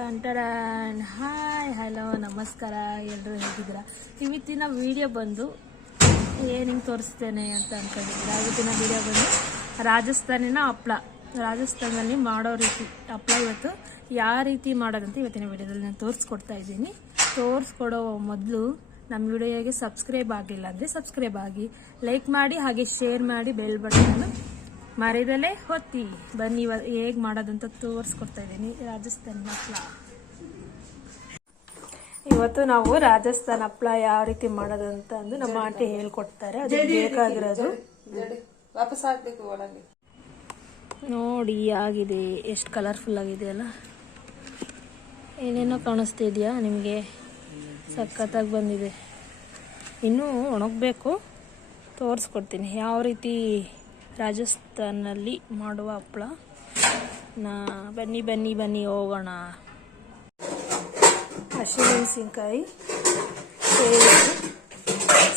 Ton hi hello ನಮಸ್ಕಾರ, ಎಲ್ಲರೂ ಹೇಗಿದ್ದೀರಾ? ಇವತ್ತಿನ ವಿಡಿಯೋ ಬಂದು ಏನಿಂಗೆ ತೋರಿಸ್ತೇನೆ ಅಂತ ಅಂದ್ಕೊಂಡಿದ್ದೀರಾ. ಇವತ್ತಿನ ವಿಡಿಯೋ ಬಂದು ರಾಜಸ್ಥಾನಿನ ಹಪ್ಪಳ, ರಾಜಸ್ಥಾನಲ್ಲಿ ಮಾಡೋ ರೀತಿ ಹಪ್ಪಳ ಇವತ್ತು ಯಾವ ರೀತಿ ಮಾಡೋದಂತ ಇವತ್ತಿನ ವಿಡಿಯೋದಲ್ಲಿ ನಾನು ತೋರಿಸ್ಕೊಡ್ತಾ ಇದ್ದೀನಿ. ತೋರಿಸ್ಕೊಡೋ ಮೊದಲು ನಮ್ಮ ವಿಡಿಯೋಗೆ ಸಬ್ಸ್ಕ್ರೈಬ್ ಆಗಿಲ್ಲ ಅಂದರೆ ಸಬ್ಸ್ಕ್ರೈಬ್ ಆಗಿ, ಲೈಕ್ ಮಾಡಿ, ಹಾಗೆ ಶೇರ್ ಮಾಡಿ, ಬೆಲ್ ಬಟನ್ ಮರಿದಲ್ಲೇ ಹೊತ್ತಿ. ಬನ್ನಿ ಹೇಗೆ ಮಾಡೋದಂತ ತೋರಿಸ್ಕೊಡ್ತಾ ಇದ್ದೀನಿ. ರಾಜಸ್ಥಾನ್ ಹಪ್ಪಳ ಇವತ್ತು ನಾವು ರಾಜಸ್ಥಾನ್ ಹಪ್ಪಳ ಯಾವ ರೀತಿ ಮಾಡೋದಂತ ಅಂದು ನಮ್ಮ ಆಂಟಿ ಹೇಳ್ಕೊಡ್ತಾರೆ. ಅದಕ್ಕೆ ಬೇಕಾಗಿರೋದು ವಾಪಸ್ ಹಾಕ್ಬೇಕು ಒಳಗೆ. ನೋಡಿ ಆಗಿದೆ, ಎಷ್ಟು ಕಲರ್ಫುಲ್ ಆಗಿದೆ ಅಲ್ಲ. ಏನೇನೋ ಕಾಣಿಸ್ತಿದ್ಯಾ ನಿಮಗೆ? ಸಖತ್ತಾಗಿ ಬಂದಿದೆ. ಇನ್ನೂ ಒಣಗಬೇಕು, ತೋರಿಸ್ಕೊಡ್ತೀನಿ ಯಾವ ರೀತಿ ರಾಜಸ್ಥಾನಲ್ಲಿ ಮಾಡುವ ಹಪ್ಪಳ. ಬನ್ನಿ ಬನ್ನಿ ಬನ್ನಿ ಹೋಗೋಣ. ಹಸಿಮೆಣಸಿನ್ಕಾಯಿ,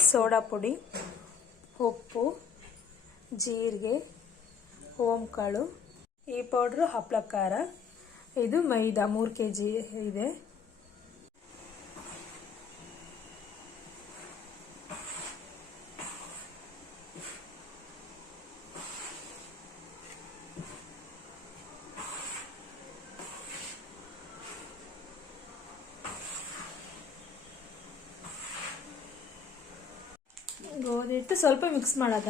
ಸೋಡಾ ಪುಡಿ, ಉಪ್ಪು, ಜೀರಿಗೆ, ಓಂಕಾಳು, ಈ ಪೌಡ್ರು ಹಪ್ಪಳ ಖಾರ, ಇದು ಮೈದಾ 3 kg ಇದೆ. ಗೋಧಿ ಹಿಟ್ಟು ಸ್ವಲ್ಪ ಮಿಕ್ಸ್ ಮಾಡೋದ?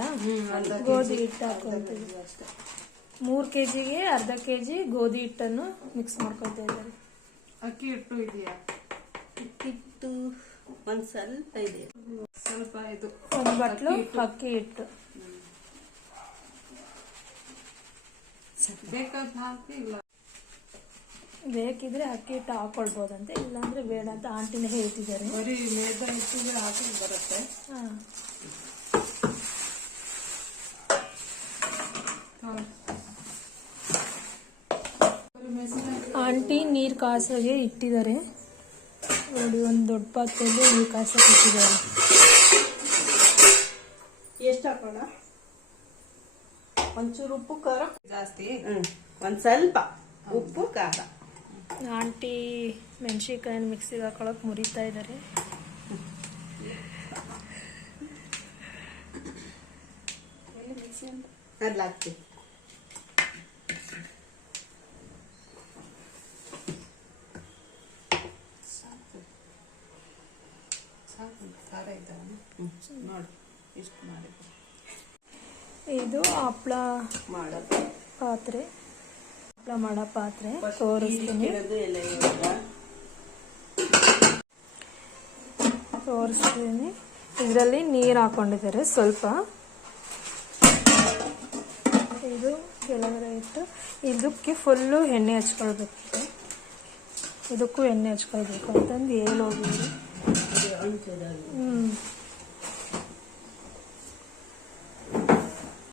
ಗೋಧಿ ಹಿಟ್ಟು ಹಾಕೊಂತೀವಿ. 3 kgಗೆ ಅರ್ಧ kg ಗೋಧಿ ಹಿಟ್ಟನ್ನು ಮಿಕ್ಸ್ ಮಾಡ್ಕೊತಾ ಇದ್ದಾರೆ. ಅಕ್ಕಿ ಹಿಟ್ಟು ಇದೆಯಾ? ಅಕ್ಕಿ ಹಿಟ್ಟು ಒಂದ್ ಸ್ವಲ್ಪ ಇದೆ, ಸ್ವಲ್ಪ ಇದು ಒಂದು ಬಟ್ಲು ಅಕ್ಕಿ ಹಿಟ್ಟು. ಬೇಕಾದ ಹಾಕಿ, ಇಲ್ಲ ಬೇಕಿದ್ರೆ ಅಕ್ಕಿ ಹಿಟ್ಟು ಹಾಕೊಳ್ಬೋದಂತೆ, ಇಲ್ಲಾಂದ್ರೆ ಬೇಡ ಅಂತ ಆಂಟಿನೇ ಹೇಳ್ತಿದ್ದಾರೆ. ಬರೀ ಮೇದ ಹಿಟ್ಟಿಗೆ ಹಾಕಿ ಬರುತ್ತೆ. ಆಂಟಿ ನೀರು ಕಾಸಾಗೆ ಇಟ್ಟಿದ್ದಾರೆ ನೋಡಿ. ಒಂದು ದೊಡ್ಡ ಪಾತ್ರೆಯಲ್ಲಿ ನೀರು ಕಾಸಕ್ಕೆ ಇಟ್ಟಿದ್ದಾರೆ. ಎಷ್ಟು ಹಾಕೋಣ? ಒಂಚೂರು ಉಪ್ಪು ಖಾರ ಜಾಸ್ತಿ, ಒಂದ್ ಸ್ವಲ್ಪ ಉಪ್ಪು ಖಾರ. ಆಂಟಿ ಮೆಣಸಿನ್ಕಾಯಿನ ಮಿಕ್ಸಿಗೆ ಹಾಕೊಳಕ್ ಮುರಿತಾ ಇದ್ದಾರೆ. ಅಲ್ಲಿ ಹಾಕ್ತೀವಿ. ಖಾರ ಇದ್ದಾವೆ ನೋಡಿ, ಇಷ್ಟು ಮಾಡಿ. ಇದು ಹಪ್ಪಳ ಮಾಡೋ ಪಾತ್ರೆ, ಹಪ್ಪಳ ಮಾಡೋ ಪಾತ್ರೆ ತೋರಿಸ್ತೀನಿ. ಇದರಲ್ಲಿ ನೀರು ಹಾಕೊಂಡಿದ್ದಾರೆ ಸ್ವಲ್ಪ. ಇದು ಕೆಳಗಡೆ ಇಟ್ಟು ಇದಕ್ಕೆ ಫುಲ್ಲು ಎಣ್ಣೆ ಹಚ್ಕೊಳ್ಬೇಕು. ಇದಕ್ಕೂ ಎಣ್ಣೆ ಹಚ್ಕೊಳ್ಬೇಕು ಅಂತಂದು ಹೇಳೋಗಿದ್ರು.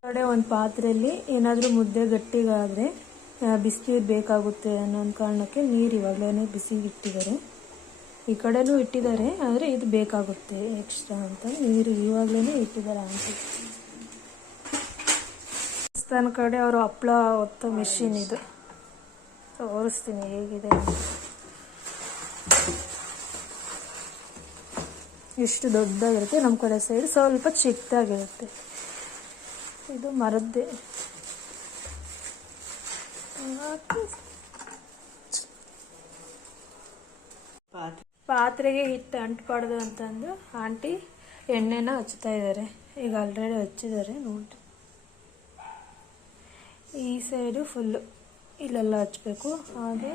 ಕಡೆ ಒಂದು ಪಾತ್ರೆಯಲ್ಲಿ ಏನಾದರೂ ಮುದ್ದೆ ಗಟ್ಟಿಗಾದರೆ ಬಿಸಿನೀರು ಬೇಕಾಗುತ್ತೆ ಅನ್ನೋ ಒಂದು ಕಾರಣಕ್ಕೆ ನೀರು ಇವಾಗಲೇ ಬಿಸಿಗೆ ಇಟ್ಟಿದ್ದಾರೆ. ಈ ಕಡೆನೂ ಇಟ್ಟಿದ್ದಾರೆ, ಆದರೆ ಇದು ಬೇಕಾಗುತ್ತೆ ಎಕ್ಸ್ಟ್ರಾ ಅಂತ ನೀರು ಇವಾಗಲೇ ಇಟ್ಟಿದ್ದಾರೆ ಆಂಟಿ. ರಾಜಸ್ಥಾನ ಕಡೆ ಅವರು ಹಪ್ಪಳ ಹೊತ್ತ ಮೆಷಿನ್ ಇದು. ತೋರಿಸ್ತೀನಿ ಹೇಗಿದೆ. ಇಷ್ಟು ದೊಡ್ಡದಾಗಿರುತ್ತೆ, ನಮ್ಮ ಕಡೆ ಸೈಡ್ ಸ್ವಲ್ಪ ಚಿಕ್ಕದಾಗಿರುತ್ತೆ. ಇದು ಮರದ್ದೇ. ಪಾತ್ರೆಗೆ ಹಿಟ್ಟು ಅಂಟಬಾರ್ದು ಅಂತಂದು ಆಂಟಿ ಎಣ್ಣೆನ ಹಚ್ತಾ ಇದ್ದಾರೆ. ಈಗ ಆಲ್ರೆಡಿ ಹಚ್ಚಿದ್ದಾರೆ ನೋಡಿ. ಈ ಸೈಡು ಫುಲ್ಲು ಇಲ್ಲೆಲ್ಲ ಹಚ್ಚಬೇಕು, ಹಾಗೆ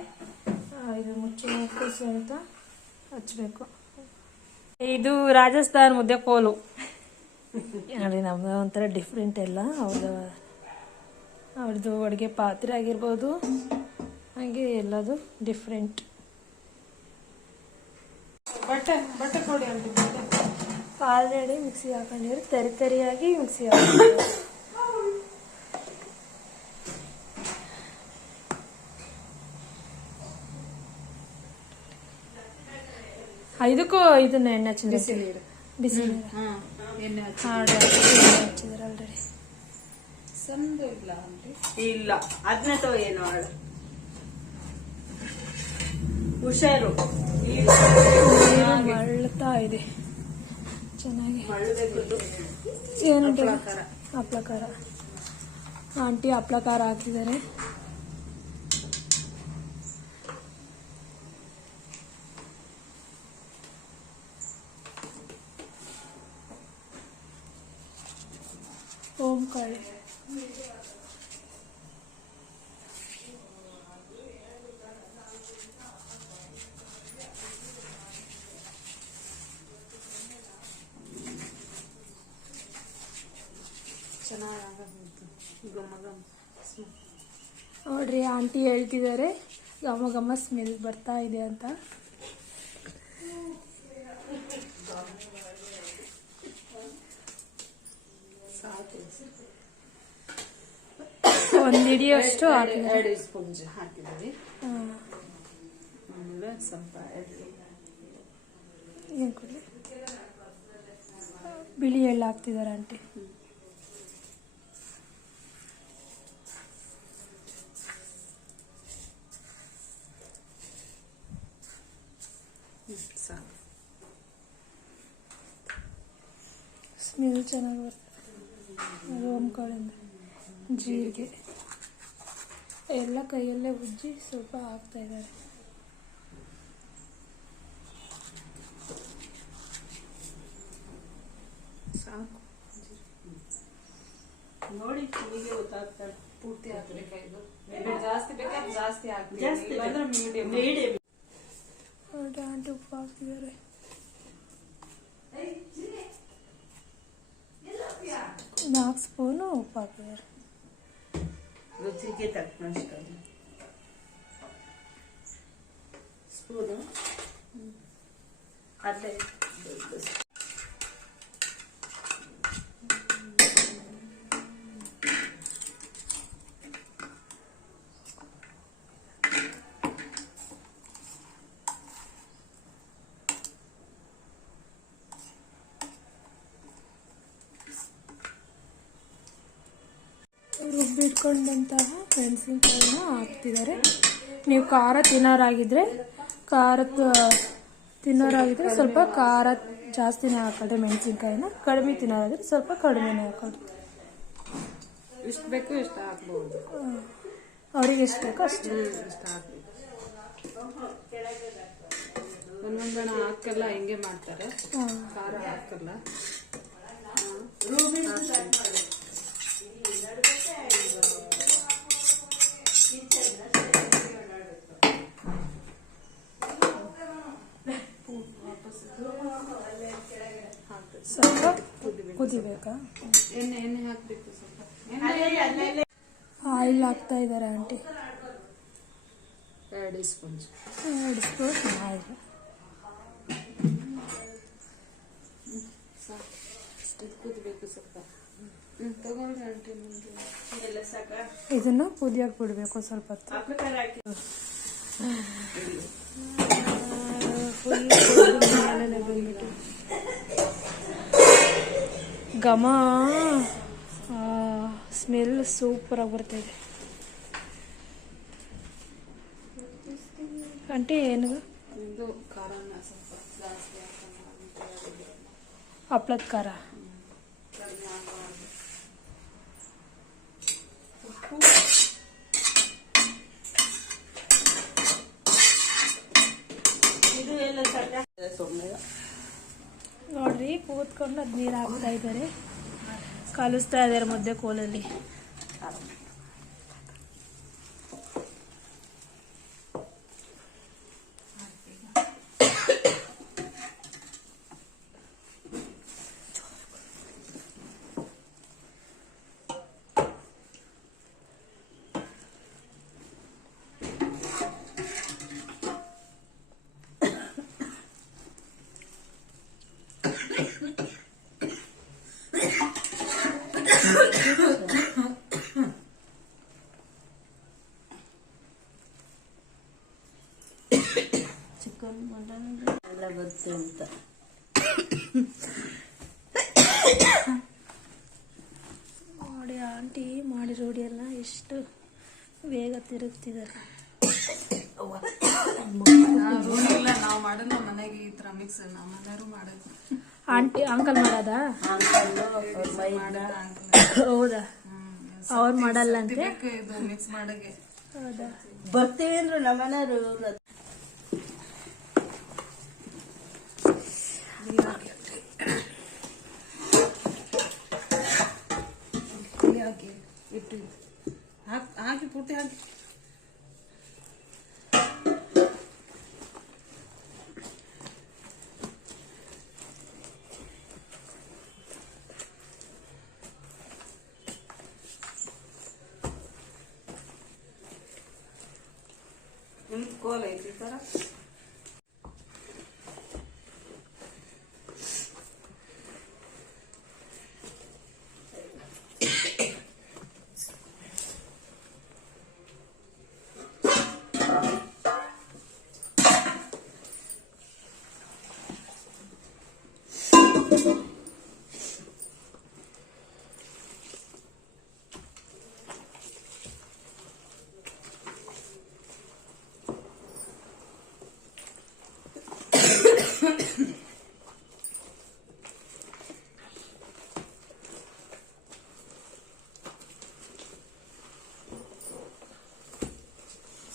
ಇದು ಮುಚ್ಚಬೇಕು ಸಹಿತ ಹಚ್ಚಬೇಕು. ಇದು ರಾಜಸ್ಥಾನ್ ಮುದ್ದೆ ಕೋಲು ನೋಡಿ. ನಮ್ದು ಒಂಥರ ಡಿಫ್ರೆಂಟ್ ಎಲ್ಲ. ಅವ್ರದ್ದು ಅಡುಗೆ ಪಾತ್ರೆ ಆಗಿರ್ಬೋದು, ಹಾಗೆ ಎಲ್ಲದು ಡಿಫ್ರೆಂಟ್. ಬಟ್ಟೆ ಕೊಡಿ ಅಂತ ಆಲ್ರೆಡಿ ಮಿಕ್ಸಿ ಹಾಕೊಂಡಿದ್ರು, ತರಿಯಾಗಿ ಮಿಕ್ಸಿ ಹಾಕೊಂಡಿದ್ರು. ಇದಕ್ಕೂ ಇದನ್ನ ಎಣ್ಣೆ ಹಚ್ಚಿದ್ರೆ ಬಿಸಿ ಎಣ್ಣೆ ಹಚ್ಚಿದ್ರೆ ಆಲ್ರೆಡಿ. ಸಂದು ಇಲ್ಲ, ಅದನ್ನ ಏನು ಹುಷಾರು ಮಳ್ತಾ ಇದೆ ಚೆನ್ನಾಗಿ. ಮಳ್ಳಬೇಕು. ಏನಂತ ಹಪ್ಳ ಖಾರ. ಆಂಟಿ ಹಪ್ಳ ಖಾರ ಹಾಕ್ತಿದ್ದಾರೆ. ಓಂ ಕಾಳಿ ನೋಡ್ರಿ, ಆಂಟಿ ಹೇಳ್ತಿದ್ದಾರೆ ಘಮ ಘಮ ಸ್ಮೆಲ್ ಬರ್ತಾ ಇದೆ ಅಂತ. ಒಂದು ಹಿಡಿಯೋಷ್ಟು ಎರಡು ಸ್ಪೂನ್ ಹಾಕಿದ್ದೀವಿ. ಆಮೇಲೆ ಸ್ವಲ್ಪ ಏನು ಕೊಡಲಿ, ಬಿಳಿ ಎಳ್ಳು ಹಾಕ್ತಿದ್ದಾರೆ ಆಂಟಿ. ಸಾಕು. ಸ್ಮೆಲ್ ಚೆನ್ನಾಗಿ ಬರ್ತದೆ. ಓಂ ಕಾಳಿಂದ ಜೀರಿಗೆ ಎಲ್ಲ ಕೈಯಲ್ಲೇ ಉಜ್ಜಿ ಸ್ವಲ್ಪ ಹಾಕ್ತಾ ಇದ್ದಾರೆ. ಸಾಕು ನೋಡಿ, ನಿಮಗೆ ಗೊತ್ತಾಗ್ತದೆ. ಪೂರ್ತಿ ಹಾಕಬೇಕಾಯ್ತು. ಜಾಸ್ತಿ ಬೇಕಾದ್ರೆ ಜಾಸ್ತಿ ಹಾಕಿ, ಮೀಡಿಯಂ. ನೋಡಿ ಆಂಟಿ ಉಪ್ಪು ಹಾಕ್ತಿದ್ದಾರೆ. 4 ಸ್ಪೂನು ಉಪ್ಪು ಹಾಕಿದ್ದಾರೆ. ರುಚಿಗೆ ತಕ್ಕನಷ್ಟು ಸ್ಪೂನು ಅಲ್ಲೇ ರುಬ್ಬಿಟ್ಕೊಂಡಂತಹ ಮೆಣಸಿನ್ಕಾಯಿನ ಹಾಕ್ತಿದ್ದಾರೆ. ನೀವು ಖಾರ ತಿನ್ನೋರಾಗಿದ್ದರೆ ಸ್ವಲ್ಪ ಖಾರ ಜಾಸ್ತಿನೇ ಹಾಕೊಳ್ಳಿ. ಮೆಣಸಿನ್ಕಾಯಿನ ಕಡಿಮೆ ತಿನ್ನೋರಾದರೆ ಸ್ವಲ್ಪ ಕಡಿಮೆನೇ ಹಾಕೊಳ್ಳಿ. ಎಷ್ಟು ಬೇಕು ಎಷ್ಟು ಹಾಕ್ಬೋದು, ಅವ್ರಿಗೆ ಎಷ್ಟು ಬೇಕೋ ಅಷ್ಟು ಇಷ್ಟ ಹಾಕ್ಬೇಕು. ಒಂದೊಂದು ಜನ ಹಾಕಲ್ಲ, ಹಿಂಗೆ ಮಾಡ್ತಾರೆ, ಖಾರ ಹಾಕಲ್ಲ. ಸ್ವಲ್ಪ ಕುದಿಬೇಕಾ? ಎಣ್ಣೆ ಹಾಕ್ಬೇಕು. ಸ್ವಲ್ಪ ಆಯಿಲ್ ಹಾಕ್ತಾ ಇದ್ದಾರೆ ಆಂಟಿ. 2 spoon oil. ಕುದಿಬೇಕು ಸ್ವಲ್ಪ. ತಗೊಳ್ಳಿ ಆಂಟಿ, ಎಲ್ಲ ಸಾಕ. ಇದನ್ನು ಕುದಿಯಕ್ಕೆ ಬಿಡಬೇಕು ಸ್ವಲ್ಪ ಹೊತ್ತು. ಬಂದ್ಬಿಟ್ಟು ಘಮ ಸ್ಮೆಲ್ ಸೂಪರಾಗಿ ಬರ್ತಾಯಿದೆ ಆಂಟಿ. ಏನು ಇದು ಖಾರನ ಸ್ವಲ್ಪ ಜಾಸ್ತಿ ಹಪ್ಳದ ಖಾರ. ನೋಡ್ರಿ, ಕೂತ್ಕೊಂಡು ಅದು ನೀರು ಹಾಕ್ತಾ ಇದ್ದಾರೆ, ಕಲಿಸ್ತಾ ಇದ್ದಾರೆ ಮುದ್ದೆ ಕೋಲಲ್ಲಿ. ಚಿಕನ್ ಮಟನ್ ಎಲ್ಲ ಬರುತ್ತೆ ಅಂತ. ನೋಡಿ ಆಂಟಿ ಮಾಡಿ ರೂಢಿಯೆಲ್ಲ ಎಷ್ಟು ಬೇಗ ತಿರುಗ್ತಿದ್ದಾರೆ. ಮಿಕ್ಸ್ ನಮ್ಮನೆಯವರು ಮಾಡೋದು. ಆಂಟಿ ಅಂಕಲ್ ಮಾಡೋದಾ? ಹೌದಾ? ಅವ್ರು ಮಾಡಲ್ಲ ಅಂತೆ. ಇದು ಮಿಕ್ಸ್ ಮಾಡಗೆ ಹೌದಾ? ಬರ್ತೀವಿ ಅಂದ್ರು ನಮ್ಮನೆಯವರು ಹಾಕಿ ಇಟ್ಟು ಹಾಕಿ ಪೂರ್ತಿ ಹಾಕಿ. ನಿಮ್ದು ಕೋಲ್ ಐತಿ ಈ ಥರ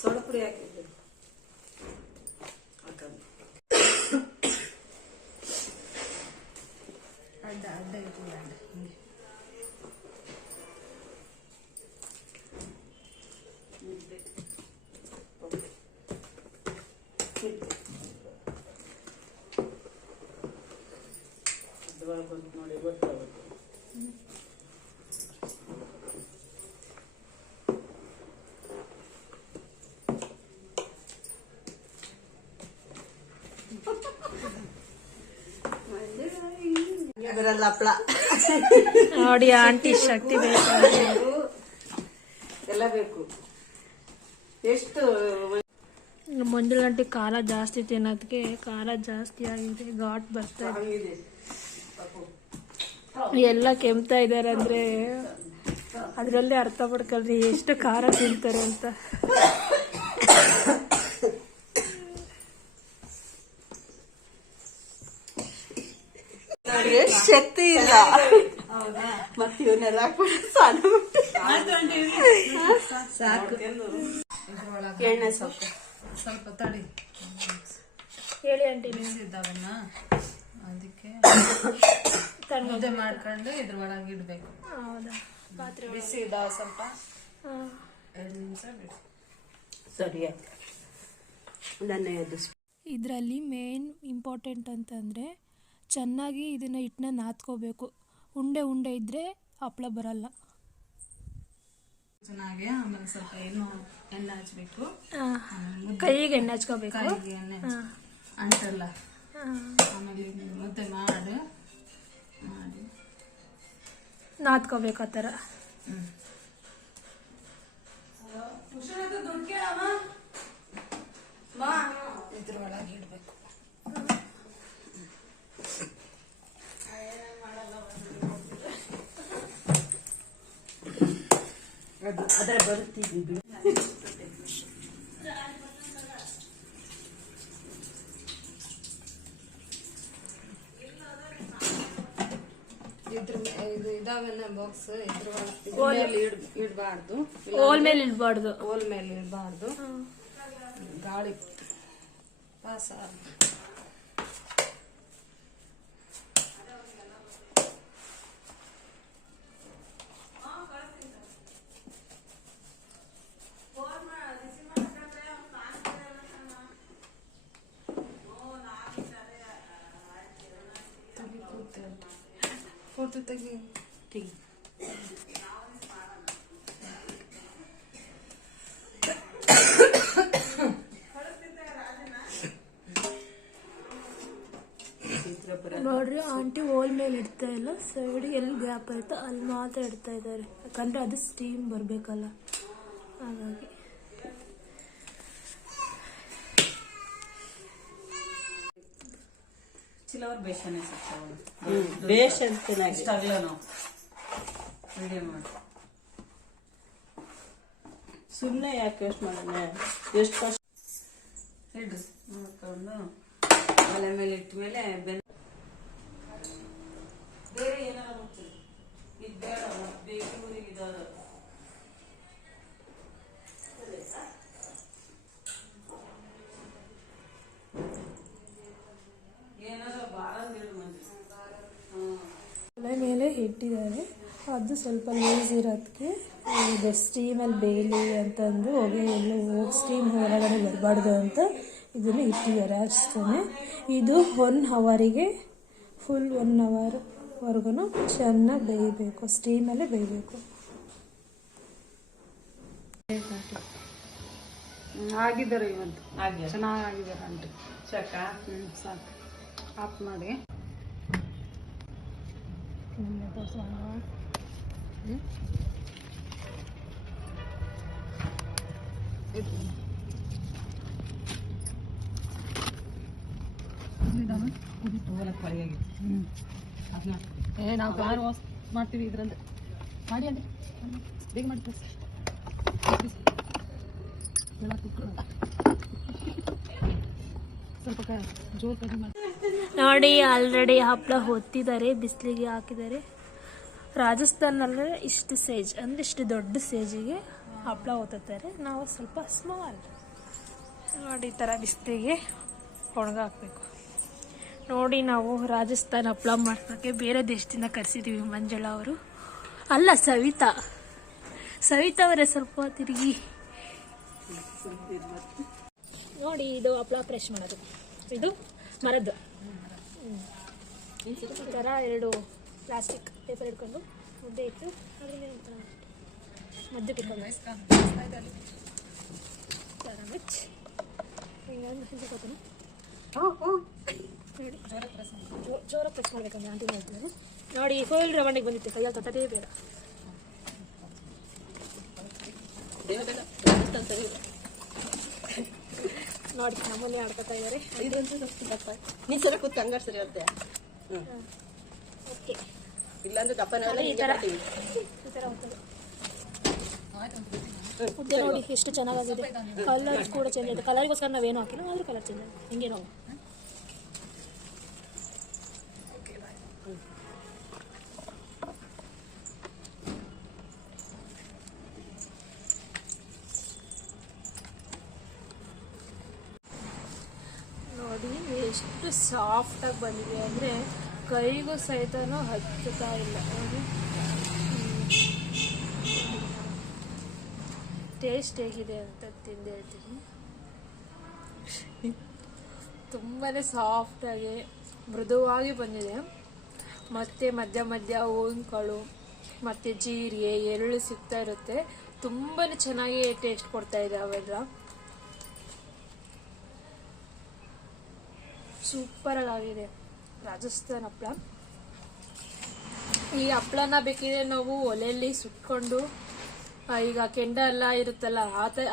ಸೋಡಾ ಪುಡಿ ಹಾಕಿದ್ದೆ. ಅಡ್ಡ ಅಡ್ಡ ಇರ್ತದೆ ಅಡ್ಡ ಹಿಂಗೆ ನೋಡಿ ಗೊತ್ತಾಗುತ್ತೆ. ಬರಲ್ಲ ಹಪ್ಳ ನೋಡಿ ಆಂಟಿ ಶಕ್ತಿ ಬೇಕು. ಎಲ್ಲ ಬೇಕು. ಎಷ್ಟು ಮುಂಜಾನೆ ಗಂಟೆ ಖಾರ ಜಾಸ್ತಿ ತಿನ್ನೋದಕ್ಕೆ ಖಾರ ಜಾಸ್ತಿ ಆಗಿದೆ, ಘಾಟ್ ಬರ್ತಾ ಇದೆ. ಹಂಗಿದೆ ಎಲ್ಲ ಕೆಮ್ತಾ ಇದಾರೆ ಅಂದ್ರೆ ಅದರಲ್ಲೇ ಅರ್ಥ ಪಡ್ಕೊಳ್ರಿ ಎಷ್ಟು ಖಾರ ತಿಂತಾರೆ ಅಂತ. ಶಕ್ತಿ ಇಲ್ಲ ಮತ್ತೆ ಇವನ್ನೆಲ್ಲ ಸಾಕು. ಎಣ್ಣೆ ಸ್ವಲ್ಪ ಸ್ವಲ್ಪ ತಡಿ ಹೇಳಿ ಆಂಟಿ. ಇದ್ದಾವನ್ನ ಅದಕ್ಕೆ ಮುದ್ದೆ ಮಾಡ್ಕೊಂಡು ಇದ್ರ ಒಳಗೆ ಇಡ್ಬೇಕು. ಹೌದಾ? ಪಾತ್ರೆ ಬಿಸಿ ಇದಾವ ಸ್ವಲ್ಪ ಹಾ. 2 ನಿಮಿಷ ಬಿಡಿ. ಸರಿಯ ನನ್ನ ಇದರಲ್ಲಿ ಮೇನ್ ಇಂಪಾರ್ಟೆಂಟ್ ಅಂತಂದರೆ ಚೆನ್ನಾಗಿ ಇದನ್ನು ಹಿಟ್ಟನ್ನ ನಾದ್ಕೋಬೇಕು. ಉಂಡೆ ಉಂಡೆ ಇದ್ದರೆ ಹಪ್ಪಳ ಬರಲ್ಲ. ಚೆನ್ನಾಗಿ ಆಮೇಲೆ ಸ್ವಲ್ಪ ಎಣ್ಣೆ ಹಚ್ಬೇಕು. ಕೈಗೆ ಎಣ್ಣೆ ಹಚ್ಕೋಬೇಕು. ಕೈಗೆ ಎಣ್ಣೆ ಅಂಟಲ್ಲ. ಆಮೇಲೆ ಮುದ್ದೆ ಮಾಡಿ ನಾದ್ಕೋಬೇಕು ಆ ಥರ. ಇದ್ರ ಒಳಗೆ ಇಡ್ಬೇಕು. ಅದರ ಬರುತ್ತಿದ್ವಿ ಇದ್ರ ಇದು ಇದಾವೆಲ್ಲ ಬಾಕ್ಸ್ ಇದ್ರ ಒಳಗೆ ಇಡಬಾರ್ದು. ಓಲ್ ಮೇಲೆ ಇಡಬಾರ್ದು. ಓಲ್ ಮೇಲೆ ಇಡಬಾರ್ದು. ಗಾಳಿ ಪಾಸ ಫೋಟೋ ತೆಗಿ. ನೋಡ್ರಿ ಆಂಟಿ ಓಲ್ ಮೇಲೆ ಇಡ್ತಾ ಇಲ್ಲ, ಸೈಡಿಗೆ ಎಲ್ಲಿ ಗ್ಯಾಪ್ ಇರುತ್ತೆ ಅಲ್ಲಿ ಮಾತ್ರ ಇಡ್ತಾ ಇದ್ದಾರೆ. ಯಾಕಂದ್ರೆ ಅದು ಸ್ಟೀಮ್ ಬರಬೇಕಲ್ಲ, ಹಾಗಾಗಿ. ಚಿಲವರ್ ಬೇಷನೆ ಬೇಷನ್ ಚೆನ್ನಾಗಿ ಇಷ್ಟ ಆಗಲ್ಲ. ನಾವು ವಿಡಿಯೋ ಮಾಡಿ ಸುಮ್ಮನೆ ಯಾಕೆ ವೇಸ್ಟ್ ಮಾಡೋಣ. ಎಷ್ಟು ಕಷ್ಟ ಹಿಡು ನೋಡ್ಕೊಂಡು ಒಲೆ ಮೇಲೆ ಇಟ್ಟ ಮೇಲೆ ಬೇರೆ ಏನಾರ ಮಾಡ್ತೀವಿ ಇದು ಬೇಡ ಬೇಗ ಊರಿಗೆ ಇದಾದ ಏನಾರ ಬಾಳ ಹೇಳು ಮಂದಿ ಒಲೆ ಮೇಲೆ ಇಟ್ಟಿದ್ದಾರೆ. ಅದು ಸ್ವಲ್ಪ ಲೂಸ್ ಇರೋದಕ್ಕೆ ಇದು ಸ್ಟೀಮಲ್ಲಿ ಬೇಯಲಿ ಅಂತಂದು ಹೊಗೆ ಎಲ್ಲ ಹೋಗಿ ಸ್ಟೀಮ್ ಹೊರಗಡೆ ಬರಬಾರ್ದು ಅಂತ ಇದನ್ನು ಇಟ್ಟಿದ್ದಾರೆ ಅಷ್ಟೇ. ಇದು 1 ಅವರಿಗೆ ಫುಲ್ 1 ಅವರ್ವರೆಗೂ ಚೆನ್ನಾಗಿ ಬೇಯಬೇಕು, ಸ್ಟೀಮಲ್ಲೇ ಬೇಯಬೇಕು. ಆಗಿದ್ದಾರೆ ಇವತ್ತು ಚೆನ್ನಾಗಿದ್ದಾರೆ ಅಂಟಿ ಚಕ್ಕ ಸಾಕು ಆಫ್ ಮಾಡಿ ನಾವು ಕಾರು ವಾಸ್ ಮಾಡ್ತೀವಿ ಇದ್ರಂತೆ ಮಾಡಿ ಅಂದ್ರೆ ಬೇಗ ಮಾಡಿ ಸ್ವಲ್ಪ ಜೋರ್ ಕಡಿಮೆ ಮಾಡಿ ನೋಡಿ ಆಲ್ರೆಡಿ ಹಪ್ಪಳ ಹೊತ್ತಿದ್ದಾರೆ, ಬಿಸಿಲಿಗೆ ಹಾಕಿದ್ದಾರೆ. ರಾಜಸ್ಥಾನಲ್ಲಿ ಇಷ್ಟು ಸೈಜ್ ಅಂದರೆ ಇಷ್ಟು ದೊಡ್ಡ ಸೈಜಿಗೆ ಹಪ್ಪಳ ಹೊತ್ತಾರೆ. ನಾವು ಸ್ವಲ್ಪ ಸ್ಮಾಲ್ ನೋಡಿ ಈ ಥರ ಬಿಸಿಲಿಗೆ ಒಣಗ ಹಾಕಬೇಕು. ನೋಡಿ ನಾವು ರಾಜಸ್ಥಾನ ಹಪ್ಪಳ ಮಾಡ್ಸೋಕ್ಕೆ ಬೇರೆ ದೇಶದಿಂದ ಕರೆಸಿದ್ದೀವಿ. ಮಂಜುಳ ಅವರು ಅಲ್ಲ, ಸವಿತಾ ಅವರೇ ಸ್ವಲ್ಪ ತಿರುಗಿ ನೋಡಿ. ಇದು ಹಪ್ಪಳ ಫ್ರೆಶ್ ಮಾಡೋದು, ಇದು ಮರದ್ದು. ಈ ಥರ 2 ಪ್ಲಾಸ್ಟಿಕ್ ಪೇಪರ್ ಇಟ್ಕೊಂಡು ಮುದ್ದೆ ಇಟ್ಟು ಅದ್ರ ಮಧ್ಯಕ್ಕೆ ಇಟ್ಕೊಂಡು ಮುಚ್ಚಿ ಹಿಂಗೊಂದು ಹಿಂಚ್ಕೋತಾನೆ. ನೋಡಿ ಜೋರ ಪ್ರೆಸ್ ಮಾಡ್ಬೇಕಂದ್ರೆ ಆಂಟಿ ಹೇಳ್ತಿದ್ದಾರೆ. ನೋಡಿ ಫುಲ್ ರವಂಡಿಗೆ ಬಂದಿತ್ತು, ಕೈಯಲ್ಲಿ ತೊಟ್ಟದೇ ಬೇಡ. ನೋಡಿ ನಮ್ಮನ್ನೇ ಆಡ್ಕೊತಾ ಇದ್ದಾರೆ. ನೀ ಸರಿ ಕೂತ್ ಹಂಗಾರೆ ಸರಿ ಇರುತ್ತೆ. ಓಕೆ, ಇಲ್ಲಾಂದ್ರೆ ದಪ್ಪನ ಈ ಥರ ಮುದ್ದೆ ನೋಡಿ ಎಷ್ಟು ಚೆನ್ನಾಗಿದೆ. ಕಲರ್ ಕೂಡ ಚೇಂಜ್ ಆಗಿದೆ. ಕಲರಿಗೋಸ್ಕರ ನಾವೇನು ಹಾಕಿಲ್ಲ, ಆದರೂ ಕಲರ್ ಚೇಂಜ್ ಆಗಿದೆ. ಹಿಂಗೆ ನಾವು ನೋಡಿ ಎಷ್ಟು ಸಾಫ್ಟಾಗಿ ಬಂದಿದೆ ಅಂದರೆ ಕೈಗೂ ಸಹಿತನೂ ಹಚ್ಚುತ್ತಾ ಇಲ್ಲ. ಟೇಸ್ಟ್ ಹೇಗಿದೆ ಅಂತ ತಿಂದು ಹೇಳ್ತೀನಿ. ತುಂಬಾ ಸಾಫ್ಟಾಗಿ ಮೃದುವಾಗಿ ಬಂದಿದೆ. ಮತ್ತು ಮಧ್ಯ ಹೂವಿನ ಕಾಳು ಮತ್ತು ಜೀರಿಗೆ, ಎಳ್ಳು ಸಿಗ್ತಾ ಇರುತ್ತೆ. ತುಂಬಾ ಚೆನ್ನಾಗಿ ಟೇಸ್ಟ್ ಕೊಡ್ತಾ ಇದೆ ಅವೆಲ್ಲ. ಸೂಪರಾಗಿ ಆಗಿದೆ ರಾಜಸ್ಥಾನ್ ಹಪ್ಪಳ. ಈ ಹಪ್ಪಳನ ಬೇಕಿದ್ರೆ ನಾವು ಒಲೆಯಲ್ಲಿ ಸುಟ್ಕೊಂಡು, ಈಗ ಕೆಂಡ ಎಲ್ಲ ಇರುತ್ತಲ್ಲ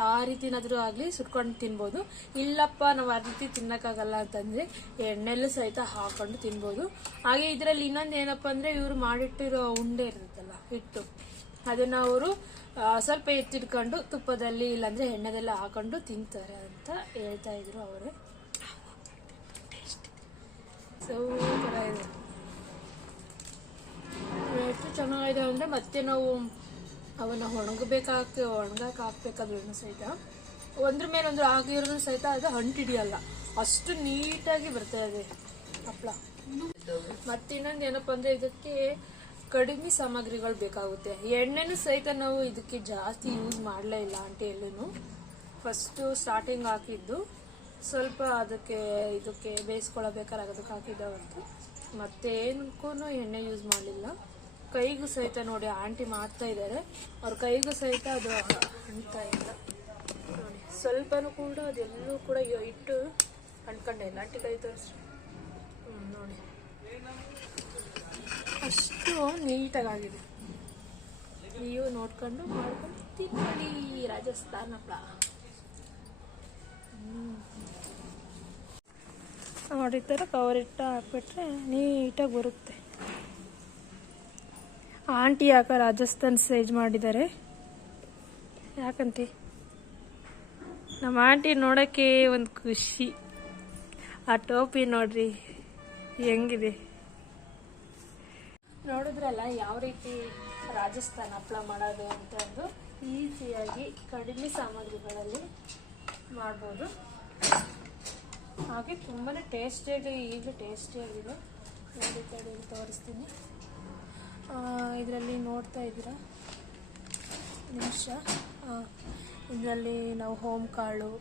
ಆ ರೀತಿನಾದ್ರೂ ಆಗಲಿ ಸುಟ್ಕೊಂಡು ತಿನ್ಬೋದು. ಇಲ್ಲಪ್ಪ ನಾವು ಆ ರೀತಿ ತಿನ್ನಕ್ಕಾಗಲ್ಲ ಅಂತಂದ್ರೆ ಎಣ್ಣೆಲ್ಲೂ ಸಹಿತ ಹಾಕೊಂಡು ತಿನ್ಬೋದು. ಹಾಗೆ ಇದರಲ್ಲಿ ಇನ್ನೊಂದು ಏನಪ್ಪ ಅಂದ್ರೆ ಇವರು ಮಾಡಿಟ್ಟಿರೋ ಉಂಡೆ ಇರುತ್ತಲ್ಲ ಹಿಟ್ಟು, ಅದನ್ನ ಅವರು ಸ್ವಲ್ಪ ಎತ್ತಿಟ್ಕೊಂಡು ತುಪ್ಪದಲ್ಲಿ ಇಲ್ಲಾಂದ್ರೆ ಎಣ್ಣೆದೆಲ್ಲ ಹಾಕೊಂಡು ತಿಂತಾರೆ ಅಂತ ಹೇಳ್ತಾ ಇದ್ರು ಅವರೇ. ಸೂಪರ್ ಆಗಿದೆ, ಎಷ್ಟು ಚೆನ್ನಾಗಿದೆ ಅಂದರೆ ಮತ್ತೆ ನಾವು ಅವನ್ನ ಒಣಗಕ್ಕೆ ಹಾಕ್ಬೇಕಾದ್ರೂ ಸಹಿತ ಒಂದ್ರ ಮೇಲೆ ಒಂದು ಆಗಿರೋದು ಸಹಿತ ಅದು ಅಂಟಿಡಿಯಲ್ಲ, ಅಷ್ಟು ನೀಟಾಗಿ ಬರ್ತಾ ಇದೆ ಹಪ್ಪಳ. ಮತ್ತೆ ಇನ್ನೊಂದು ಏನಪ್ಪ ಅಂದರೆ ಇದಕ್ಕೆ ಕಡಿಮೆ ಸಾಮಗ್ರಿಗಳು ಬೇಕಾಗುತ್ತೆ. ಎಣ್ಣೆನೂ ಸಹಿತ ನಾವು ಇದಕ್ಕೆ ಜಾಸ್ತಿ ಯೂಸ್ ಮಾಡಲೇ ಇಲ್ಲ ಆಂಟಿ ಎಲ್ಲೂ. ಫಸ್ಟು ಸ್ಟಾರ್ಟಿಂಗ್ ಹಾಕಿದ್ದು ಸ್ವಲ್ಪ ಇದಕ್ಕೆ ಬೇಯಿಸ್ಕೊಳ್ಬೇಕಾದ್ರೆ ಅದಕ್ಕೆ ಹಾಕಿದ್ದವಂತು. ಮತ್ತೇನಕ್ಕೂ ಎಣ್ಣೆ ಯೂಸ್ ಮಾಡಲಿಲ್ಲ. ಕೈಗೂ ಸಹಿತ ನೋಡಿ ಆಂಟಿ ಮಾಡ್ತಾ ಇದ್ದಾರೆ, ಅವ್ರ ಕೈಗೂ ಸಹಿತ ಅದು ಅಂಟ್ತಾ ಇಲ್ಲ ನೋಡಿ. ಸ್ವಲ್ಪನೂ ಕೂಡ ಅದೆಲ್ಲೂ ಕೂಡ ಹಿಟ್ಟು ಅಂಟ್ಕೊಂಡೇ ಇಲ್ಲ. ಆಂಟಿ ಕೈ ತೋರಿಸಿ ನೋಡಿ, ಅಷ್ಟು ನೀಟಾಗಿದೆ. ನೀವು ನೋಡ್ಕೊಂಡು ಮಾಡ್ಕೊಂಡು ತಿನ್ನಿ ರಾಜಸ್ಥಾನ್ ಹಪ್ಪಳ. ನೋಡಿ ಈ ಥರ ಕವರ್ ಇಟ್ಟು ಹಾಕ್ಬಿಟ್ರೆ ನೀಟಾಗಿ ಬರುತ್ತೆ. ಆಂಟಿ ಯಾಕೆ ರಾಜಸ್ಥಾನ್ ಸೈಜ್ ಮಾಡಿದ್ದಾರೆ ಯಾಕಂತೆ ನಮ್ಮ ಆಂಟಿ ನೋಡೋಕ್ಕೆ ಒಂದು ಖುಷಿ. ಆ ಟೋಪಿ ನೋಡ್ರಿ ಹೆಂಗಿದೆ. ನೋಡಿದ್ರಲ್ಲ ಯಾವ ರೀತಿ ರಾಜಸ್ಥಾನ್ ಹಪ್ಪಳ ಮಾಡೋದು ಅಂತಂದು ಈಸಿಯಾಗಿ ಕಡಿಮೆ ಸಾಮಗ್ರಿಗಳಲ್ಲಿ ಮಾಡ್ಬೋದು. ಹಾಗೆ ತುಂಬಾ ಟೇಸ್ಟಿಯಾಗಿ ಈಗಲೂ ಟೇಸ್ಟಿಯಾಗಿದೆ. ಒಂದು ಕಡೆ ತೋರಿಸ್ತೀನಿ. ಇದರಲ್ಲಿ ನೋಡ್ತಾ ಇದ್ದೀರಾ ನಿಮಿಷ. ಇದರಲ್ಲಿ ನಾವು ಹೋಮ್ ಕಾಳು,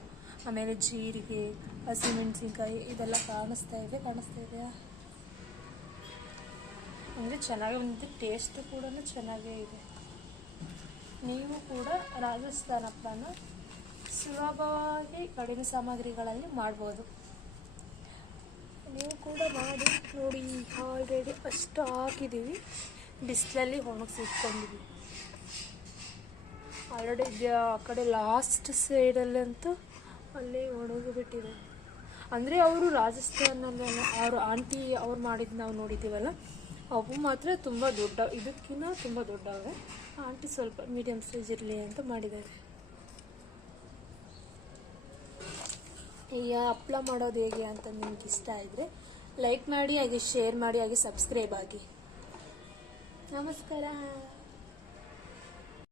ಆಮೇಲೆ ಜೀರಿಗೆ, ಹಸಿಮೆಣಸಿನ್ಕಾಯಿ ಇದೆಲ್ಲ ಕಾಣಿಸ್ತಾ ಇದೆಯಾ? ಅಂದರೆ ಚೆನ್ನಾಗಿ ಬಂದಿದೆ. ಟೇಸ್ಟ್ ಕೂಡ ಚೆನ್ನಾಗೇ ಇದೆ. ನೀವು ಕೂಡ ರಾಜಸ್ಥಾನ್ ಹಪ್ಪಳನ ಸುಲಭವಾಗಿ ಕಡಿಮೆ ಸಾಮಗ್ರಿಗಳಲ್ಲಿ ಮಾಡ್ಬೋದು. ನೀವು ಕೂಡ ಮಾಡಿ ನೋಡಿ. ಆಲ್ರೆಡಿ ಅಷ್ಟು ಹಾಕಿದ್ದೀವಿ, ಬಿಸಿಲಲ್ಲಿ ಒಣಗಿಸಿಟ್ಕೊಂಡಿದ್ದೀವಿ. ಆಲ್ರೆಡಿ ಆ ಕಡೆ ಲಾಸ್ಟ್ ಸೈಡಲ್ಲಂತೂ ಅಲ್ಲಿ ಒಣಗಿಬಿಟ್ಟಿದೆ. ಅಂದರೆ ಅವರು ರಾಜಸ್ಥಾನಲ್ಲಿ ಅವರು ಆಂಟಿ ಅವ್ರು ಮಾಡಿದ್ದು ನಾವು ನೋಡಿದ್ದೀವಲ್ಲ, ಅವು ಮಾತ್ರ ತುಂಬ ದೊಡ್ಡ, ಇದಕ್ಕಿಂತ ತುಂಬ ದೊಡ್ಡವೆ. ಆಂಟಿ ಸ್ವಲ್ಪ ಮೀಡಿಯಮ್ ಸೈಜ್ ಇರಲಿ ಅಂತ ಮಾಡಿದ್ದಾರೆ. ಈಗ ಹಪ್ಪಳ ಮಾಡೋದು ಹೇಗೆ ಅಂತ ನಿಮ್ಗೆ ಇಷ್ಟ ಆಗಿದ್ರೆ ಲೈಕ್ ಮಾಡಿ, ಹಾಗೆ ಶೇರ್ ಮಾಡಿ, ಹಾಗೆ ಸಬ್ಸ್ಕ್ರೈಬ್ ಆಗಿ. ನಮಸ್ಕಾರ.